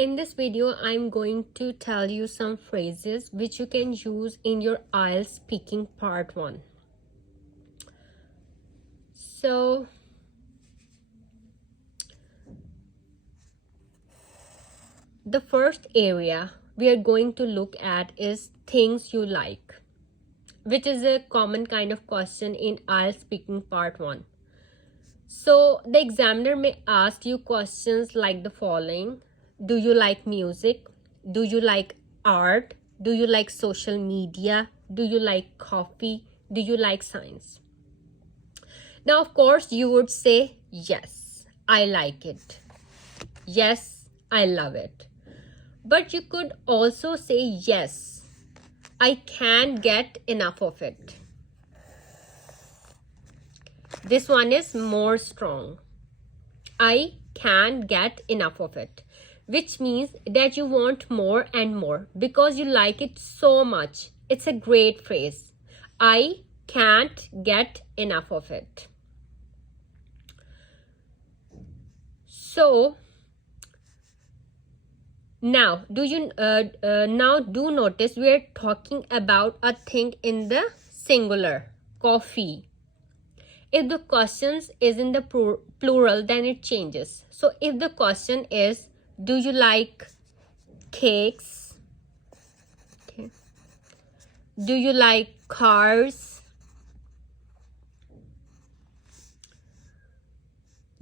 In this video, I'm going to tell you some phrases which you can use in your IELTS speaking part 1. So, the first area we are going to look at is things you like, which is a common kind of question in IELTS speaking part 1. So, the examiner may ask you questions like the following. Do you like music? Do you like art? Do you like social media? Do you like coffee? Do you like science? Now, of course, you would say, yes, I like it. Yes, I love it. But you could also say, yes, I can't get enough of it. This one is more strong. I can't get enough of it, which means that you want more and more because you like it so much. It's a great phrase. I can't get enough of it. So now do notice we are talking about a thing in the singular, coffee. If the question is in the plural, then it changes. So if the question is, do you like cakes? Okay. Do you like cars?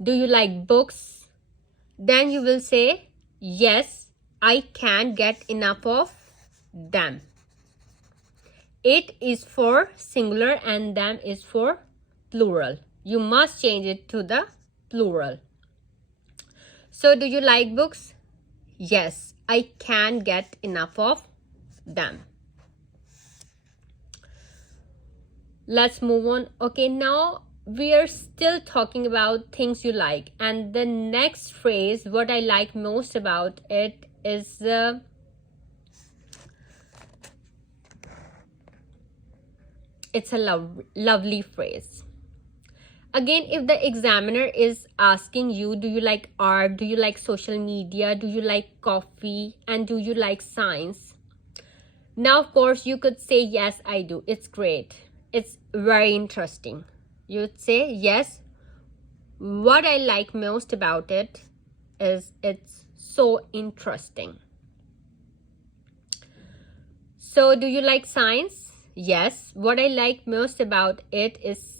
Do you like books? Then you will say, yes, I can't get enough of them. It is for singular and them is for plural. You must change it to the plural. So, do you like books? Yes, I can't get enough of them. Let's move on. Okay, now we are still talking about things you like. And the next phrase, what I like most about it is it's a lovely phrase. Again, if the examiner is asking you, do you like art? Do you like social media? Do you like coffee? And do you like science? Now, of course, you could say, yes, I do. It's great. It's very interesting. You would say, yes, what I like most about it is it's so interesting. So, do you like science? Yes, what I like most about it is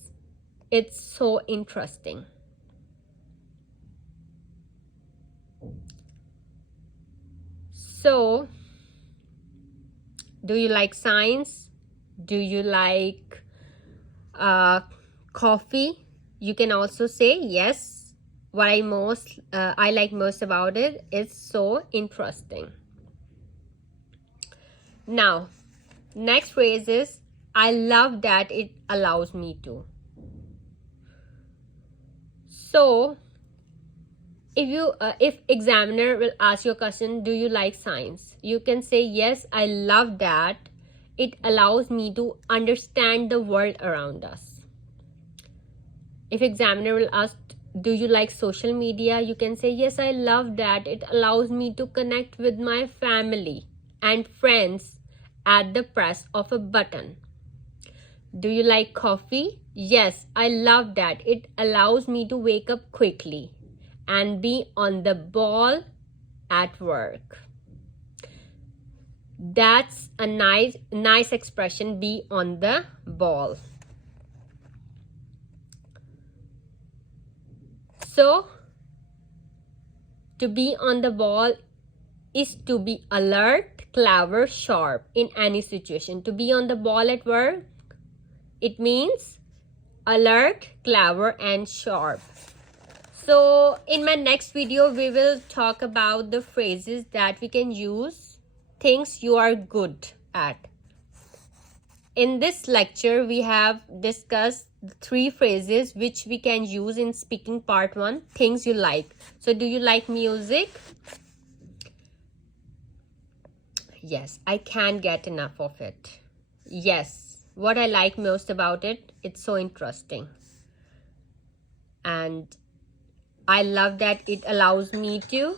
it's so interesting. So, do you like science? Do you like coffee? You can also say, yes, what I like most about it is so interesting. Now, next phrase is, I love that it allows me to. So, if examiner will ask you a question, do you like science? You can say, yes, I love that it allows me to understand the world around us. If examiner will ask, do you like social media? You can say, yes, I love that it allows me to connect with my family and friends at the press of a button. Do you like coffee? Yes, I love that it allows me to wake up quickly and be on the ball at work. That's a nice expression, be on the ball. So, to be on the ball is to be alert, clever, sharp in any situation. To be on the ball at work, it means alert, clever, and sharp. So in my next video, we will talk about the phrases that we can use, things you are good at. In this lecture, we have discussed 3 phrases which we can use in speaking part 1, things you like. So do you like music? Yes, I can't get enough of it. Yes. What I like most about it, it's so interesting. And I love that it allows me to